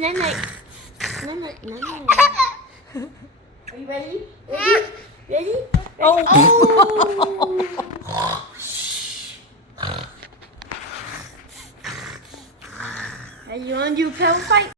night night. Night night, night night. Are you ready? Ready? Ready? Oh! Are you want to do a pillow fight?